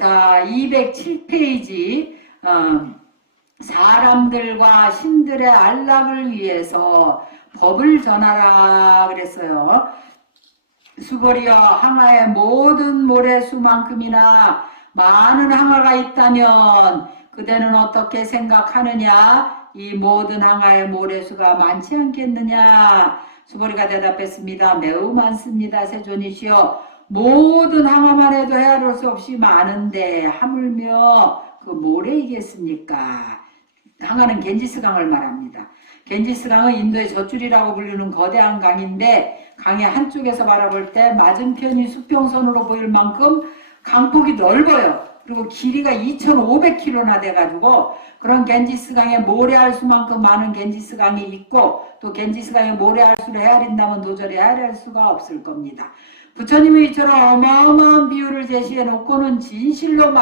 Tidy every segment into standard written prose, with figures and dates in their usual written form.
자, 207페이지 사람들과 신들의 안락을 위해서 법을 전하라 그랬어요. 수거리여 항아의 모든 모래수만큼이나 많은 항아가 있다면 그대는 어떻게 생각하느냐? 이 모든 항아의 모래수가 많지 않겠느냐? 수거리가 대답했습니다. 매우 많습니다. 세존이시여 모든 항아만 해도 헤아릴 수 없이 많은데 하물며 그 모래이겠습니까? 항아는 겐지스강을 말합니다. 겐지스강은 인도의 젖줄이라고 불리는 거대한 강인데 강의 한쪽에서 바라볼 때 맞은편이 수평선으로 보일 만큼 강폭이 넓어요. 그리고 길이가 2,500km나 돼가지고 그런 겐지스강에 모래알 수만큼 많은 겐지스강이 있고 또 겐지스강에 모래알 수를 헤아린다면 도저히 헤아릴 수가 없을 겁니다. 부처님이 이처럼 어마어마한 비유를 제시해 놓고는 진실한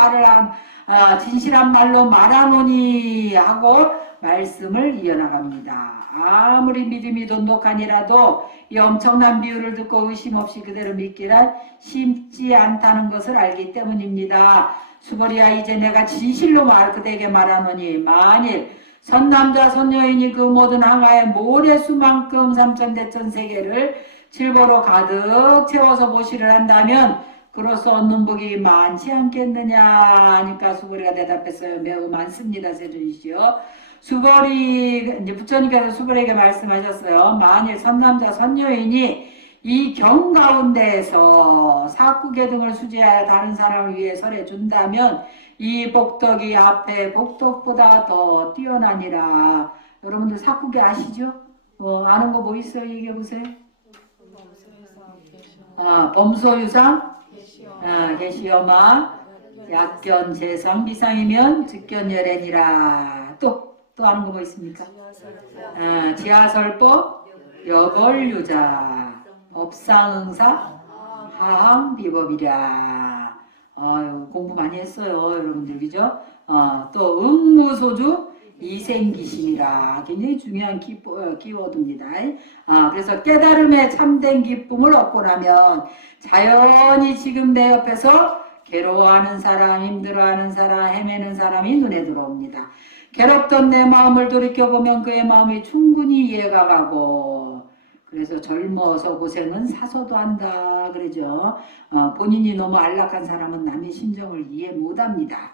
말로 말하노니 하고 말씀을 이어나갑니다. 아무리 믿음이 돈독하니라도 이 엄청난 비유를 듣고 의심 없이 그대로 믿기란 쉽지 않다는 것을 알기 때문입니다. 수거리야 이제 내가 진실로 그대에게 말하노니 만일 선남자 선여인이 그 모든 항아의 모래수만큼 삼천대천세계를 칠보로 가득 채워서 보시를 한다면 그로서 얻는 복이 많지 않겠느냐 하니까 수거리가 대답했어요. 매우 많습니다. 세존이시여. 수거리 이제 부처님께서 수거리에게 말씀하셨어요. 만일 선남자 선여인이 이 경 가운데에서 사구계 등을 수지하여 다른 사람을 위해 설해 준다면 이 복덕이 앞에 복덕보다 더 뛰어나니라. 여러분들 사구계 아시죠? 아는 거 뭐 있어요? 얘기해 보세요. 범소유상, 계시여마, 약견, 재성, 비상이면 즉견열애니라. 또 아는 거 뭐 있습니까? 지하설법, 여벌유자, 법상응사, 하항비법이랴. 공부 많이 했어요, 여러분들, 그죠? 또 응무소주, 이생기심이라. 굉장히 중요한 키워드입니다. 그래서 깨달음의 참된 기쁨을 얻고 나면 자연히 지금 내 옆에서 괴로워하는 사람, 힘들어하는 사람, 헤매는 사람이 눈에 들어옵니다. 괴롭던 내 마음을 돌이켜보면 그의 마음이 충분히 이해가 가고 그래서 젊어서 고생은 사서도 한다 그러죠. 본인이 너무 안락한 사람은 남의 심정을 이해 못합니다.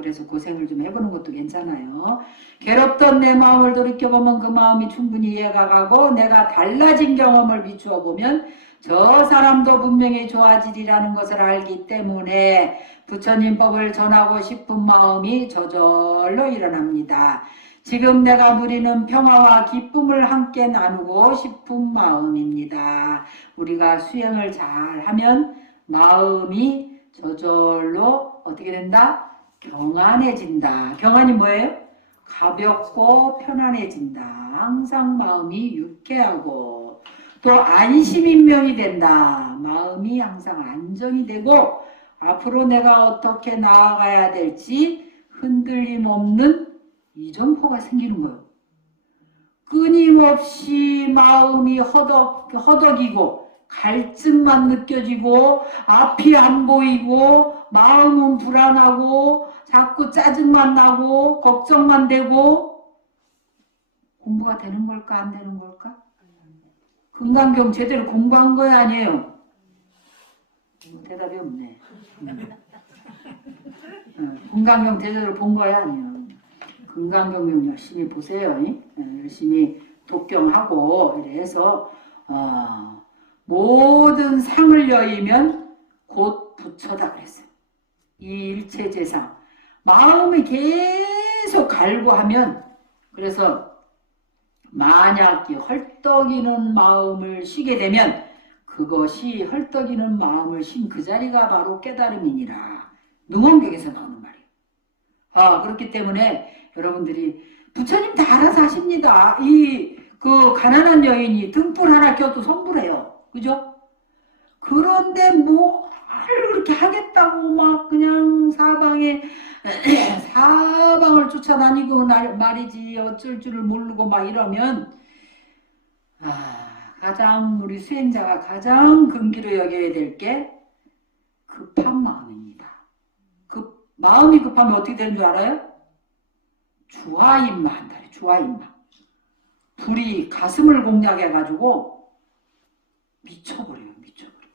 그래서 고생을 좀 해보는 것도 괜찮아요. 괴롭던 내 마음을 돌이켜보면 그 마음이 충분히 이해가 가고 내가 달라진 경험을 비추어 보면 저 사람도 분명히 좋아지리라는 것을 알기 때문에 부처님 법을 전하고 싶은 마음이 저절로 일어납니다. 지금 내가 누리는 평화와 기쁨을 함께 나누고 싶은 마음입니다. 우리가 수행을 잘하면 마음이 저절로 어떻게 된다? 경안해진다. 경안이 뭐예요? 가볍고 편안해진다. 항상 마음이 유쾌하고 또 안심인명이 된다. 마음이 항상 안정이 되고 앞으로 내가 어떻게 나아가야 될지 흔들림 없는 이점포가 생기는 거예요. 끊임없이 마음이 허덕이고 갈증만 느껴지고 앞이 안 보이고 마음은 불안하고 자꾸 짜증만 나고 걱정만 되고 공부가 되는 걸까 안 되는 걸까? 금강경 제대로 공부한 거야 아니에요? 대답이 없네. 금강경 제대로 본 거야 아니에요? 금강경 열심히 보세요. 열심히 독경하고 이래서 모든 상을 여의면 곧 부처다 그랬어요. 이 일체재상 마음이 계속 갈구하면 그래서 만약 헐떡이는 마음을 쉬게 되면 그것이 헐떡이는 마음을 쉰 그 자리가 바로 깨달음이니라. 능엄경에서 나오는 말이에요. 그렇기 때문에 여러분들이 부처님 다 알아서 하십니다. 그 가난한 여인이 등불 하나 켜도 성불해요. 그죠? 그런데 뭘 그렇게 하겠다고 막 그냥 사방을 쫓아다니고 말이지 어쩔 줄을 모르고 막 이러면 가장 우리 수행자가 가장 근기로 여겨야 될 게 급한 마음입니다. 마음이 급하면 어떻게 되는 줄 알아요? 주화인마 한다. 주화인마. 불이 가슴을 공략해가지고 미쳐버려요. 미쳐버려요.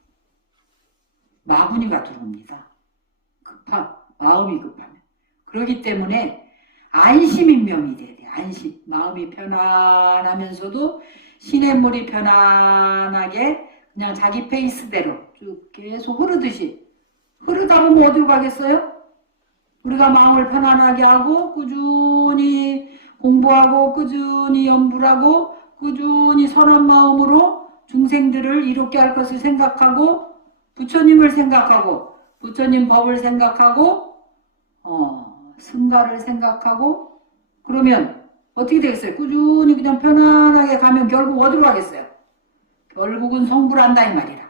마구니가 들어옵니다. 마음이 급하면. 그렇기 때문에 안심인명이 돼야 돼. 안심. 마음이 편안하면서도 시냇물이 편안하게 그냥 자기 페이스대로 쭉 계속 흐르듯이. 흐르다 보면 어디로 가겠어요? 우리가 마음을 편안하게 하고 꾸준히 공부하고 꾸준히 연불하고 꾸준히 선한 마음으로 중생들을 이롭게 할 것을 생각하고 부처님을 생각하고 부처님 법을 생각하고 승가를 생각하고 그러면 어떻게 되겠어요? 꾸준히 그냥 편안하게 가면 결국 어디로 가겠어요? 결국은 성불한다 이 말이라.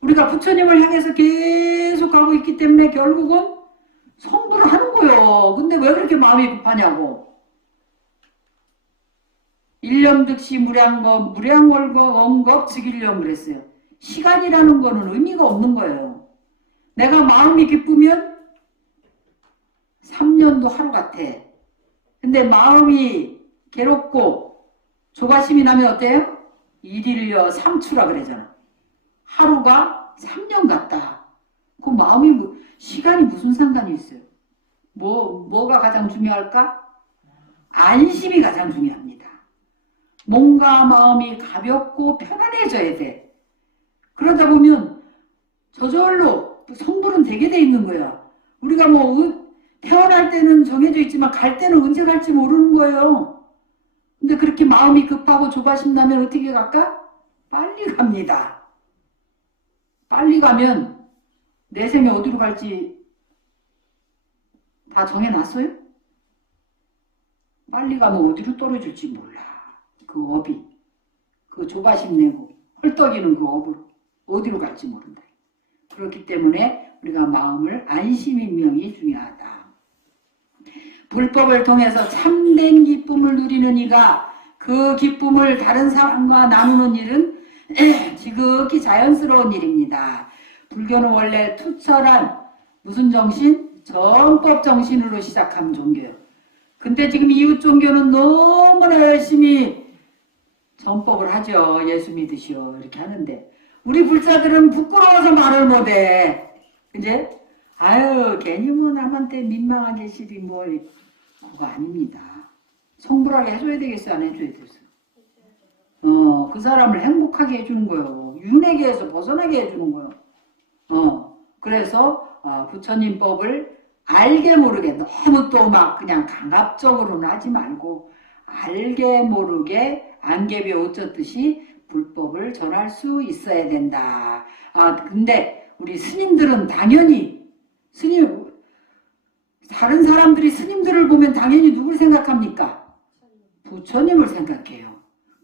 우리가 부처님을 향해서 계속 가고 있기 때문에 결국은 성불을 하는 거예요. 근데 왜 그렇게 마음이 급하냐고. 일념득시 무량겁 무량월거 언겁 즉일념을 했어요. 시간이라는 거는 의미가 없는 거예요. 내가 마음이 기쁘면 3년도 하루 같아. 근데 마음이 괴롭고 조바심이 나면 어때요? 일일여 삼추라 그러잖아. 하루가 3년 같다. 그 마음이 시간이 무슨 상관이 있어요? 뭐가 가장 중요할까? 안심이 가장 중요합니다. 몸과 마음이 가볍고 편안해져야 돼. 그러다 보면 저절로 성불은 되게 돼 있는 거야. 우리가 태어날 때는 정해져 있지만 갈 때는 언제 갈지 모르는 거예요. 근데 그렇게 마음이 급하고 조바심 나면 어떻게 갈까? 빨리 갑니다. 빨리 가면 내 생에 어디로 갈지 다 정해놨어요? 빨리 가면 어디로 떨어질지 몰라. 그 업이. 그 조바심 내고 헐떡이는 그 업으로 어디로 갈지 모른다. 그렇기 때문에 우리가 마음을 안심인명이 중요하다. 불법을 통해서 참된 기쁨을 누리는 이가 그 기쁨을 다른 사람과 나누는 일은 지극히 자연스러운 일입니다. 불교는 원래 투철한 무슨 정신? 정법 정신으로 시작한 종교예요. 근데 지금 이웃 종교는 너무나 열심히 정법을 하죠. 예수 믿으시오 이렇게 하는데 우리 불자들은 부끄러워서 말을 못해. 그제? 아유 괜히 남한테 민망하게 시리 그거 아닙니다. 성불하게 해줘야 되겠어 안 해줘야 되겠어? 그 사람을 행복하게 해주는 거예요. 윤회계에서 벗어나게 해주는 거예요. 그래서 부처님 법을 알게 모르게 너무 또 막 그냥 강압적으로는 하지 말고 알게 모르게 안개비 옷 젖듯이 불법을 전할 수 있어야 된다. 근데 우리 스님들은 당연히 다른 사람들이 스님들을 보면 당연히 누굴 생각합니까? 부처님을 생각해요.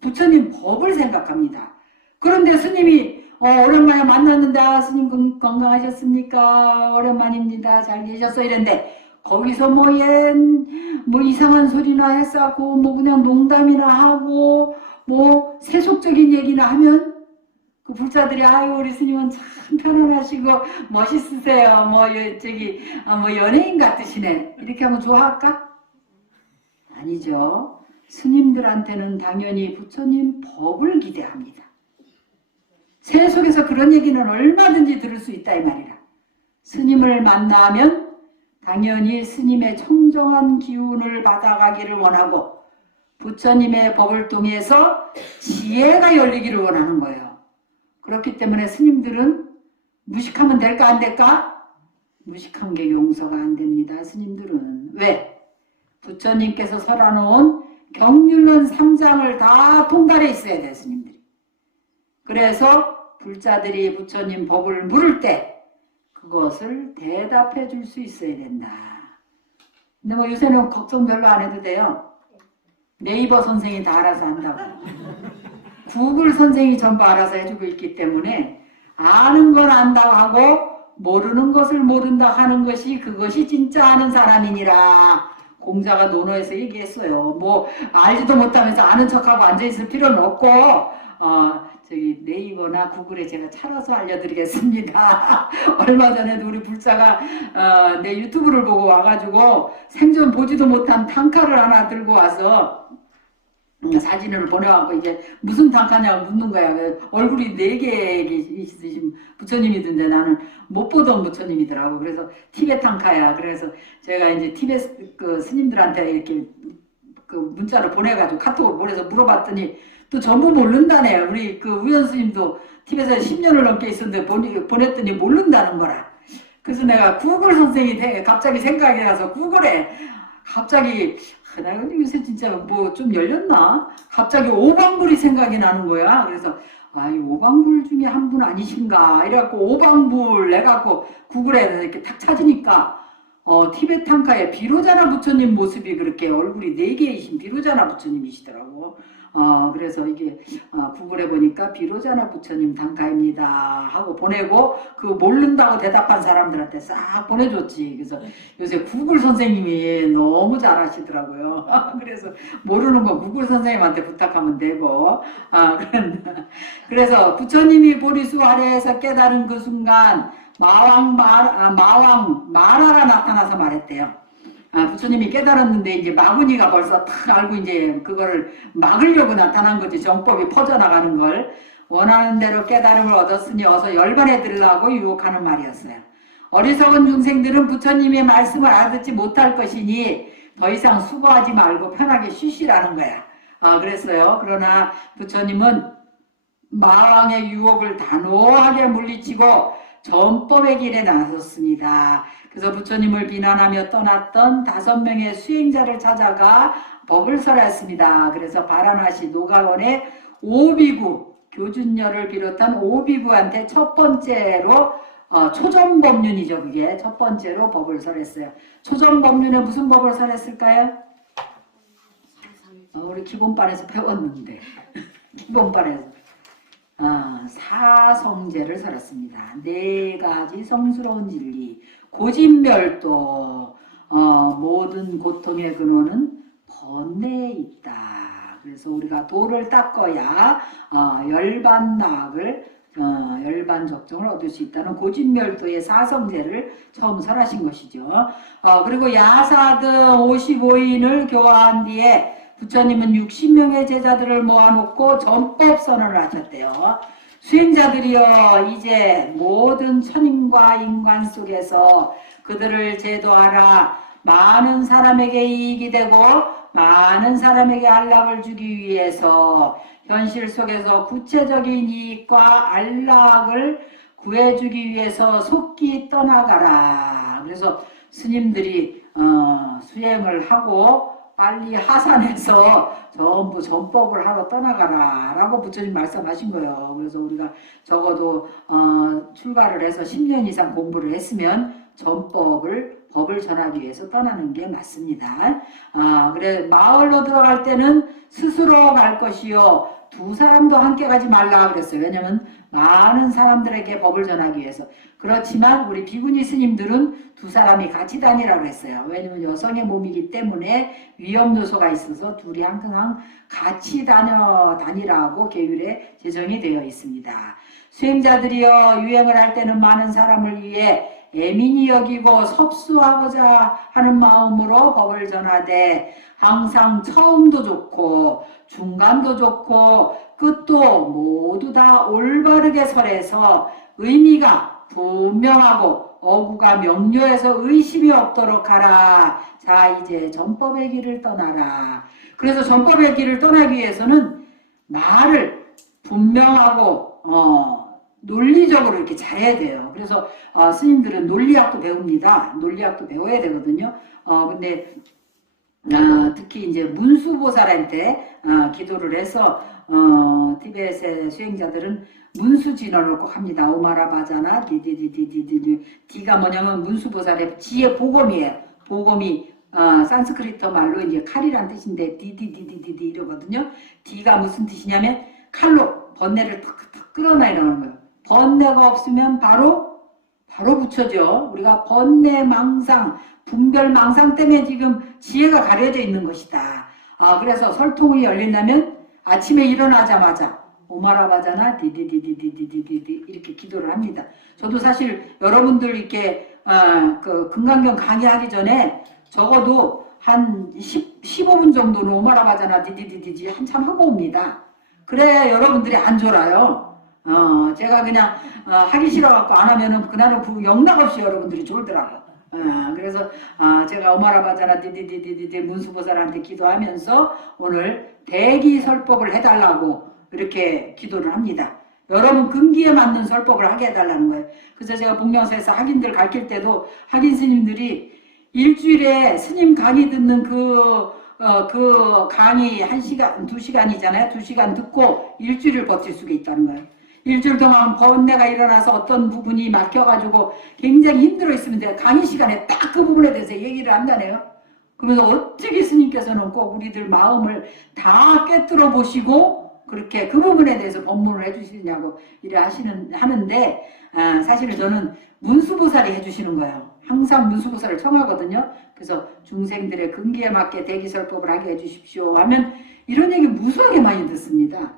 부처님 법을 생각합니다. 그런데 스님이 오랜만에 만났는데 스님 건강하셨습니까? 오랜만입니다. 잘 계셨어 이랬는데 거기서 이상한 소리나 했었고 그냥 농담이나 하고 세속적인 얘기나 하면 그 불자들이 아유 우리 스님은 참 편안하시고 멋있으세요. 연예인 같으시네. 이렇게 하면 좋아할까? 아니죠. 스님들한테는 당연히 부처님 법을 기대합니다. 세속에서 그런 얘기는 얼마든지 들을 수 있다 이 말이라. 스님을 만나면 당연히 스님의 청정한 기운을 받아가기를 원하고 부처님의 법을 통해서 지혜가 열리기를 원하는 거예요. 그렇기 때문에 스님들은 무식하면 될까 안 될까? 무식한 게 용서가 안 됩니다. 스님들은. 왜? 부처님께서 설해놓은 경륜론 3장을 다 통달해 있어야 돼 스님들이. 그래서 불자들이 부처님 법을 물을 때 그것을 대답해 줄 수 있어야 된다. 근데 요새는 걱정 별로 안 해도 돼요. 네이버 선생이 다 알아서 한다고. 구글 선생이 전부 알아서 해주고 있기 때문에 아는 건 안다고 하고 모르는 것을 모른다 하는 것이 그것이 진짜 아는 사람이니라. 공자가 논어에서 얘기했어요. 알지도 못하면서 아는 척하고 앉아있을 필요는 없고 저기 네이버나 구글에 제가 찾아서 알려드리겠습니다. 얼마 전에도 우리 불자가 내 유튜브를 보고 와가지고 생전 보지도 못한 단칼을 하나 들고 와서 사진을 보내갖고 이게 무슨 단카냐고 묻는 거야. 얼굴이 4개 있으신 부처님이던데 나는 못 보던 부처님이더라고. 그래서 티베 단카야. 그래서 제가 이제 티베 그 스님들한테 이렇게 그 문자를 보내가지고 카톡을 보내서 물어봤더니 또 전부 모른다네. 우리 그 우연 스님도 티베트에 10년을 넘게 있었는데 보냈더니 모른다는 거라. 그래서 내가 구글 선생이 갑자기 생각이 나서 구글에 갑자기 나 요새 진짜 뭐 좀 열렸나? 갑자기 오방불이 생각이 나는 거야. 그래서 이 오방불 중에 한 분 아니신가? 이래갖고 오방불 내갖고 구글에 이렇게 탁 찾으니까 티베탄카의 비로자나 부처님 모습이 그렇게 얼굴이 4개이신 비로자나 부처님이시더라고. 그래서 이게 구글에 보니까 비로자나 부처님 단카입니다 하고 보내고 그 모른다고 대답한 사람들한테 싹 보내줬지. 그래서 요새 구글 선생님이 너무 잘하시더라고요. 그래서 모르는 거 구글 선생님한테 부탁하면 되고. 그래서 부처님이 보리수 아래에서 깨달은 그 순간 마왕 마라가 나타나서 말했대요. 부처님이 깨달았는데 이제 마구니가 벌써 탁 알고 이제 그걸 막으려고 나타난 거지. 정법이 퍼져나가는 걸 원하는 대로 깨달음을 얻었으니 어서 열반해 들으라고 유혹하는 말이었어요. 어리석은 중생들은 부처님의 말씀을 알아듣지 못할 것이니 더 이상 수고하지 말고 편하게 쉬시라는 거야. 그랬어요. 그러나 부처님은 마왕의 유혹을 단호하게 물리치고 전법의 길에 나섰습니다. 그래서 부처님을 비난하며 떠났던 5명의 수행자를 찾아가 법을 설했습니다. 그래서 바라나시 노가원의 오비구, 교준녀를 비롯한 오비구한테 첫 번째로 초정법륜이죠. 그게 첫 번째로 법을 설했어요. 초정법륜에 무슨 법을 설했을까요? 우리 기본반에서 배웠는데 기본반에서 사성제를 설했습니다. 4가지 성스러운 진리, 고진멸도, 모든 고통의 근원은 번뇌에 있다. 그래서 우리가 도를 닦아야 열반낙을 열반적정을 얻을 수 있다는 고진멸도의 사성제를 처음 설하신 것이죠. 그리고 야사 등 55인을 교화한 뒤에 부처님은 60명의 제자들을 모아놓고 전법 선언을 하셨대요. 수행자들이여 이제 모든 천인과 인간 속에서 그들을 제도하라. 많은 사람에게 이익이 되고 많은 사람에게 안락을 주기 위해서 현실 속에서 구체적인 이익과 안락을 구해주기 위해서 속기 떠나가라. 그래서 스님들이 수행을 하고 빨리 하산해서 전부 전법을 하러 떠나가라 라고 부처님 말씀하신 거예요. 그래서 우리가 적어도 출가를 해서 10년 이상 공부를 했으면 법을 전하기 위해서 떠나는 게 맞습니다. 그래 마을로 들어갈 때는 스스로 갈 것이요 2사람도 함께 가지 말라 그랬어요. 왜냐면 많은 사람들에게 법을 전하기 위해서. 그렇지만 우리 비구니 스님들은 2사람이 같이 다니라고 했어요. 왜냐면 여성의 몸이기 때문에 위험 요소가 있어서 둘이 항상 같이 다니라고 계율에 제정이 되어 있습니다. 수행자들이여 유행을 할 때는 많은 사람을 위해 애민히 여기고 섭수하고자 하는 마음으로 법을 전하되 항상 처음도 좋고 중간도 좋고 끝도 모두 다 올바르게 설해서 의미가 분명하고 어구가 명료해서 의심이 없도록 하라. 자 이제 전법의 길을 떠나라. 그래서 전법의 길을 떠나기 위해서는 말을 분명하고 논리적으로 이렇게 잘해야 돼요. 그래서 스님들은 논리학도 배웁니다. 논리학도 배워야 되거든요. 근데 특히 이제 문수보살한테 기도를 해서 티베트의 수행자들은 문수진언을 꼭 합니다. 오마라바자나 디가 뭐냐면 문수보살의 지혜 보검이에요. 보검이 산스크리트 말로 이제 칼이란 뜻인데 디디디디디 이러거든요. 디가 무슨 뜻이냐면 칼로 번뇌를 탁탁 끌어내려는 거예요. 번뇌가 없으면 바로 붙여져. 우리가 번뇌 망상, 분별 망상 때문에 지금 지혜가 가려져 있는 것이다. 그래서 설통이 열린다면 아침에 일어나자마자 오마라바자나 디디디디디디디디 이렇게 기도를 합니다. 저도 사실 여러분들 이렇게 그 금강경 강의하기 전에 적어도 한 15분 정도는 오마라바자나 디디디디디 한참 하고 옵니다. 그래야 여러분들이 안 졸아요. 제가 그냥 하기 싫어갖고 안 하면은 그날은 영락없이 여러분들이 졸더라고. 그래서 제가 오마라바자나 디디디디디 문수보살한테 기도하면서 오늘 대기설법을 해달라고 이렇게 기도를 합니다. 여러분 금기에 맞는 설법을 하게 해달라는 거예요. 그래서 제가 복명사에서 학인들 가르칠 때도 학인 스님들이 일주일에 스님 강의 듣는 그 강의 1시간, 2시간이잖아요. 2시간 듣고 일주일을 버틸 수가 있다는 거예요. 일주일 동안 번뇌가 일어나서 어떤 부분이 막혀가지고 굉장히 힘들어 있으면 돼요. 강의 시간에 딱 그 부분에 대해서 얘기를 한다네요. 그러면서 어떻게 스님께서는 꼭 우리들 마음을 다 꿰뚫어 보시고 그렇게 그 부분에 대해서 법문을 해주시냐고 이래 하는데 사실은 저는 문수보살이 해주시는 거예요. 항상 문수보살을 청하거든요. 그래서 중생들의 근기에 맞게 대기설법을 하게 해주십시오 하면 이런 얘기 무수하게 많이 듣습니다.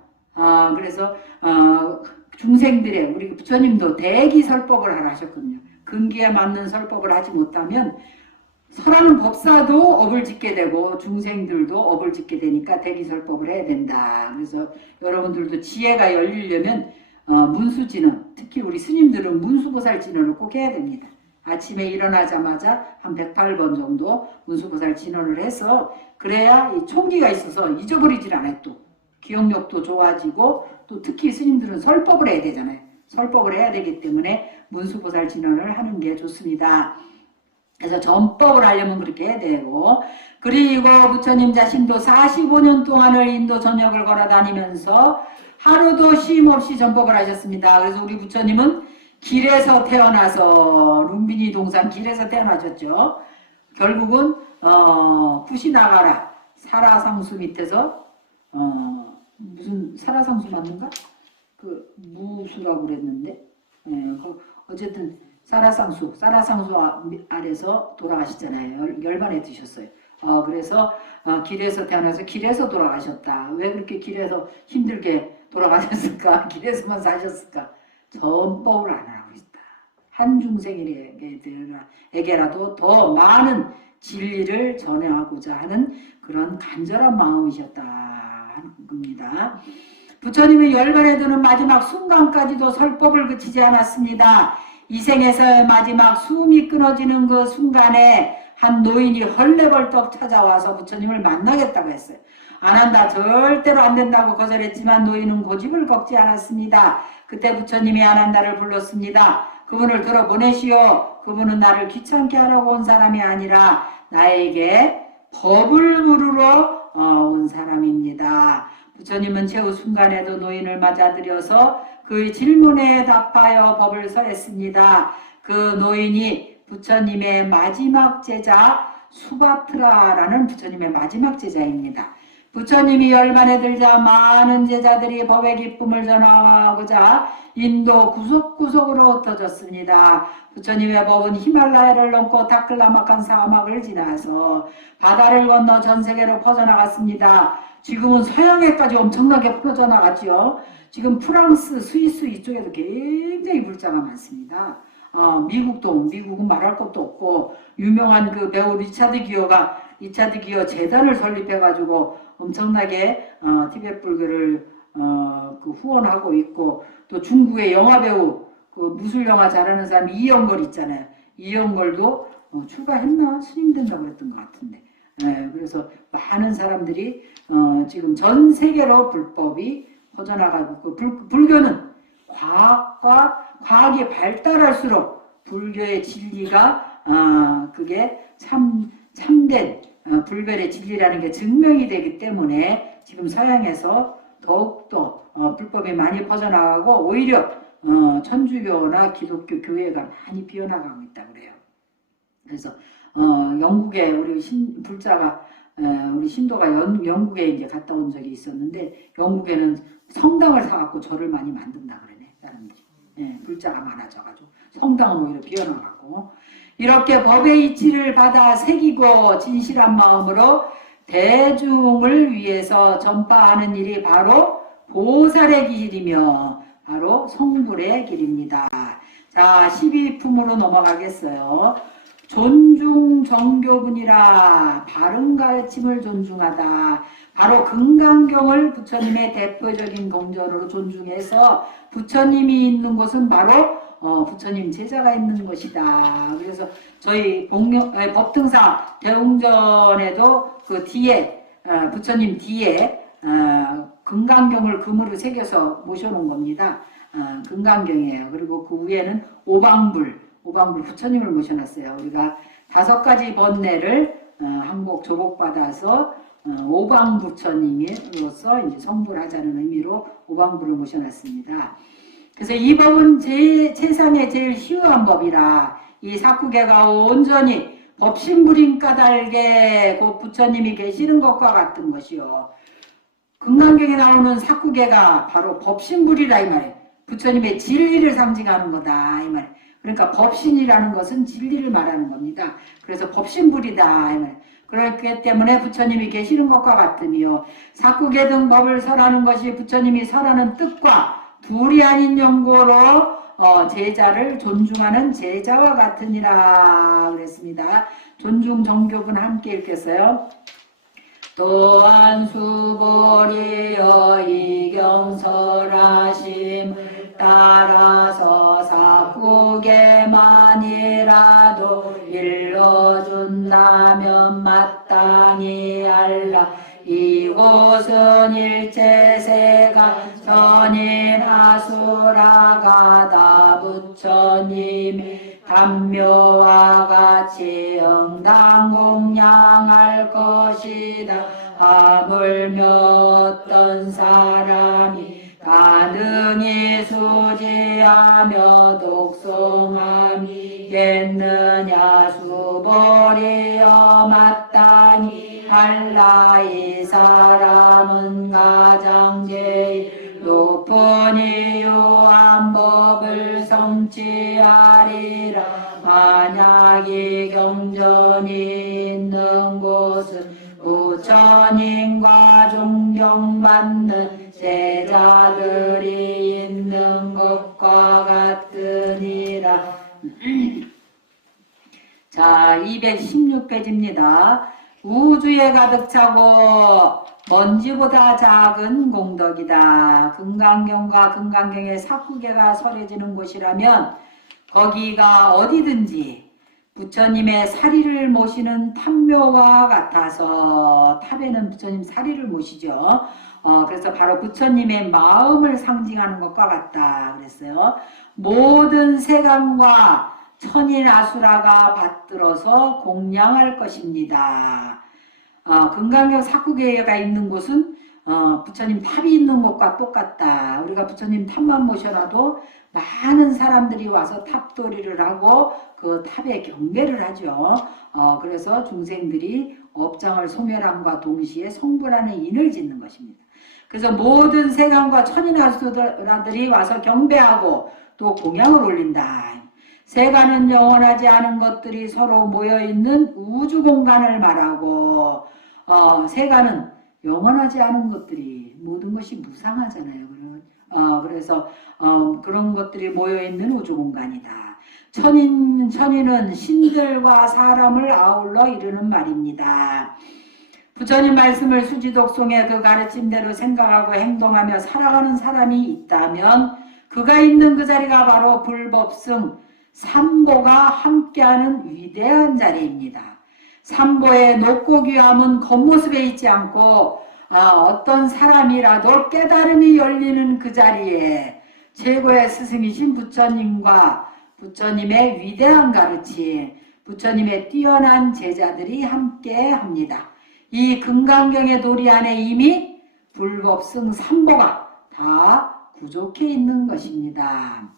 그래서 중생들의 우리 부처님도 대기설법을 하라 하셨거든요. 근기에 맞는 설법을 하지 못하면 설하는 법사도 업을 짓게 되고 중생들도 업을 짓게 되니까 대기설법을 해야 된다. 그래서 여러분들도 지혜가 열리려면 문수진언, 특히 우리 스님들은 문수보살 진언을 꼭 해야 됩니다. 아침에 일어나자마자 한 108번 정도 문수보살 진언을 해서 그래야 이 총기가 있어서 잊어버리질 않아요. 또 기억력도 좋아지고 또 특히 스님들은 설법을 해야 되잖아요. 설법을 해야 되기 때문에 문수보살 진언을 하는 게 좋습니다. 그래서 전법을 하려면 그렇게 해야 되고 그리고 부처님 자신도 45년 동안을 인도 전역을 걸어다니면서 하루도 쉼 없이 전법을 하셨습니다. 그래서 우리 부처님은 길에서 태어나서 룸비니 동산 길에서 태어나셨죠. 결국은 푸시나가라 사라상수 밑에서 무슨 사라상수 맞는가? 그 무수라고 그랬는데 어쨌든 사라상수 아래서 돌아가시잖아요. 열반에 드셨어요. 그래서 길에서 태어나서 길에서 돌아가셨다. 왜 그렇게 길에서 힘들게 돌아가셨을까? 길에서만 사셨을까? 전법을 안 하고 있다. 한 중생에게라도 더 많은 진리를 전해하고자 하는 그런 간절한 마음이셨다 하는 겁니다. 부처님이 열반에 드는 마지막 순간까지도 설법을 그치지 않았습니다. 이 생에서의 마지막 숨이 끊어지는 그 순간에 한 노인이 헐레벌떡 찾아와서 부처님을 만나겠다고 했어요. 안 한다, 절대로 안 된다고 거절했지만 노인은 고집을 꺾지 않았습니다. 그때 부처님이 안 한다를 불렀습니다. 그분을 들어보내시오. 그분은 나를 귀찮게 하려고 온 사람이 아니라 나에게 법을 물으러 온 사람입니다. 부처님은 최후 순간에도 노인을 맞아들여서 그의 질문에 답하여 법을 설했습니다. 그 노인이 부처님의 마지막 제자 수바트라라는 부처님의 마지막 제자입니다. 부처님이 열반에 들자 많은 제자들이 법의 기쁨을 전하고자 인도 구석구석으로 흩어졌습니다. 부처님의 법은 히말라야를 넘고 다클라막한 사막을 지나서 바다를 건너 전 세계로 퍼져나갔습니다. 지금은 서양에까지 엄청나게 퍼져나갔죠. 지금 프랑스, 스위스 이쪽에도 굉장히 불자가 많습니다. 미국은 말할 것도 없고 유명한 그 배우 리차드 기어 재단을 설립해가지고 엄청나게 티베트 불교를 그 후원하고 있고 또 중국의 영화 배우 그 무술 영화 잘하는 사람 이영걸 있잖아요. 이영걸도 출가했나 스님 된다고 그랬던 것 같은데. 그래서 많은 사람들이 지금 전 세계로 불법이 퍼져나가고 불교는 과학이 발달할수록 불교의 진리가 그게 참된 불변의 진리라는 게 증명이 되기 때문에 지금 서양에서 더욱더 불법이 많이 퍼져나가고 오히려 천주교나 기독교 교회가 많이 비어나가고 있다고 그래요. 그래서 영국에 우리 불자가 우리 신도가 영국에 이제 갔다 온 적이 있었는데 영국에는 성당을 사갖고 절을 많이 만든다 그러네 사람들이. 불자가 많아져가지고 성당은 오히려 비어나가고 이렇게 법의 이치를 받아 새기고 진실한 마음으로 대중을 위해서 전파하는 일이 바로 보살의 길이며 바로 성불의 길입니다. 자, 12품으로 넘어가겠어요. 존중 정교분이라 바른 가르침을 존중하다. 바로 금강경을 부처님의 대표적인 경전으로 존중해서 부처님이 있는 곳은 바로 부처님 제자가 있는 곳이다. 그래서 저희 법등사 대웅전에도 그 뒤에 부처님 뒤에 금강경을 금으로 새겨서 모셔놓은 겁니다. 금강경이에요. 그리고 그 위에는 오방불 부처님을 모셔놨어요. 우리가 5가지 번뇌를 항복 조복받아서 오방부처님으로서 이제 성불하자는 의미로 오방불을 모셔놨습니다. 그래서 이 법은 세상에 제일 희유한 법이라 이 사쿠계가 온전히 법신불인 까닭에 그 부처님이 계시는 것과 같은 것이요. 금강경에 나오는 사쿠계가 바로 법신불이라 이 말이에요. 부처님의 진리를 상징하는 거다 이 말이에요. 그러니까 법신이라는 것은 진리를 말하는 겁니다. 그래서 법신불이다 이 말이에요. 그렇기 때문에 부처님이 계시는 것과 같으며 사쿠계 등 법을 설하는 것이 부처님이 설하는 뜻과 둘이 아닌 연고로 제자를 존중하는 제자와 같으니라 그랬습니다. 존중 정교분 함께 읽겠어요. 또한 수보리여 이경설하심을 따라서 사쿠계만이라도 일러준다면 마땅히 알라. 이곳은 일체세가 전인하수라가다 부처님이 단묘와 같이 응당 공양할 것이다. 하물며 어떤 사람이 가능히 수지하며 독송함이겠느냐. 수보리여 마땅히 할라. 이 사람은 가장 제일 높은 이유한 법을 성취하리라. 만약 이 경전이 있는 곳은 부처님과 존경받는 제자들이 있는 것과 같으니라. 자, 216페이지입니다. 우주에 가득 차고 먼지보다 작은 공덕이다. 금강경과 금강경의 사쿠계가 설해지는 곳이라면 거기가 어디든지 부처님의 사리를 모시는 탑묘와 같아서, 탑에는 부처님 사리를 모시죠. 그래서 바로 부처님의 마음을 상징하는 것과 같다 그랬어요. 모든 세간과 천인아수라가 받들어서 공양할 것입니다. 금강경 사쿠계가 있는 곳은 부처님 탑이 있는 곳과 똑같다. 우리가 부처님 탑만 모셔놔도 많은 사람들이 와서 탑도리를 하고 그 탑에 경배를 하죠. 그래서 중생들이 업장을 소멸함과 동시에 성불하는 인을 짓는 것입니다. 그래서 모든 세간과 천인아수들이 와서 경배하고 또 공양을 올린다. 세간은 영원하지 않은 것들이 서로 모여있는 우주 공간을 말하고, 세간은 영원하지 않은 것들이, 모든 것이 무상하잖아요. 그래서 그런 것들이 모여있는 우주 공간이다. 천인은 신들과 사람을 아울러 이르는 말입니다. 부처님 말씀을 수지독송의 그 가르침대로 생각하고 행동하며 살아가는 사람이 있다면 그가 있는 그 자리가 바로 불법승 삼보가 함께하는 위대한 자리입니다. 삼보의 높고 귀함은 겉모습에 있지 않고 어떤 사람이라도 깨달음이 열리는 그 자리에 최고의 스승이신 부처님과 부처님의 위대한 가르침, 부처님의 뛰어난 제자들이 함께합니다. 이 금강경의 도리 안에 이미 불법승 삼보가 다 구족해 있는 것입니다.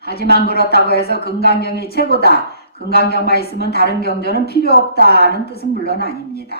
하지만 그렇다고 해서 금강경이 최고다, 금강경만 있으면 다른 경전은 필요 없다는 뜻은 물론 아닙니다.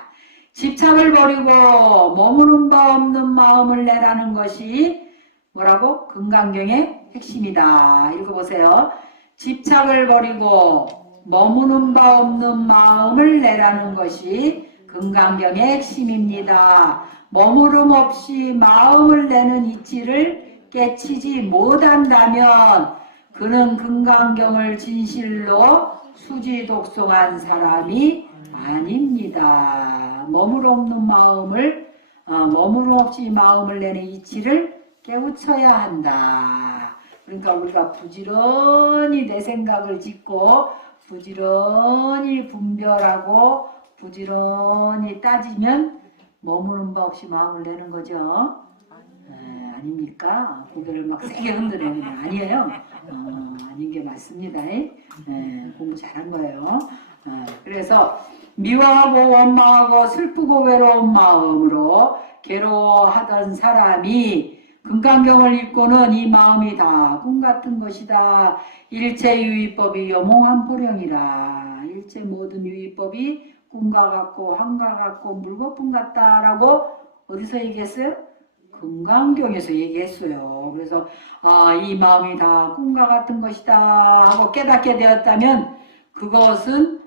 집착을 버리고 머무는 바 없는 마음을 내라는 것이 뭐라고? 금강경의 핵심이다. 읽어보세요. 집착을 버리고 머무는 바 없는 마음을 내라는 것이 금강경의 핵심입니다. 머무름 없이 마음을 내는 이치를 깨치지 못한다면 그는 금강경을 진실로 수지독송한 사람이 아닙니다. 머무름 없는 마음을 머무름 없이 마음을 내는 이치를 깨우쳐야 한다. 그러니까 우리가 부지런히 내 생각을 짓고 부지런히 분별하고 부지런히 따지면 머무는 바 없이 마음을 내는 거죠. 아닙니까? 고개를 막 세게 흔드네요. 그냥. 아니에요. 아닌 게 맞습니다. 공부 잘한 거예요. 그래서 미워하고 원망하고 슬프고 외로운 마음으로 괴로워하던 사람이 금강경을 읽고는 이 마음이 다 꿈같은 것이다. 일체유의법이 요몽한 보령이라. 일체 모든 유의법이 꿈과 같고 환과 같고 물거품 같다라고 어디서 얘기했어요? 금강경에서 얘기했어요. 그래서 이 마음이 다 꿈과 같은 것이다 하고 깨닫게 되었다면 그것은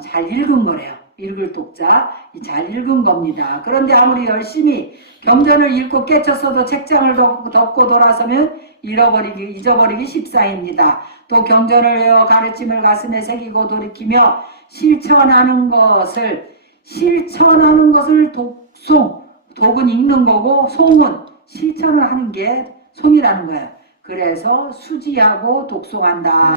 잘 읽은 거래요. 읽을 독자 잘 읽은 겁니다. 그런데 아무리 열심히 경전을 읽고 깨쳤어도 책장을 덮고 돌아서면 잊어버리기 십사입니다. 또 경전을 외워 가르침을 가슴에 새기고 돌이키며 실천하는 것을 독송, 독은 읽는 거고 송은 실천을 하는 게 송이라는 거예요. 그래서 수지하고 독송한다.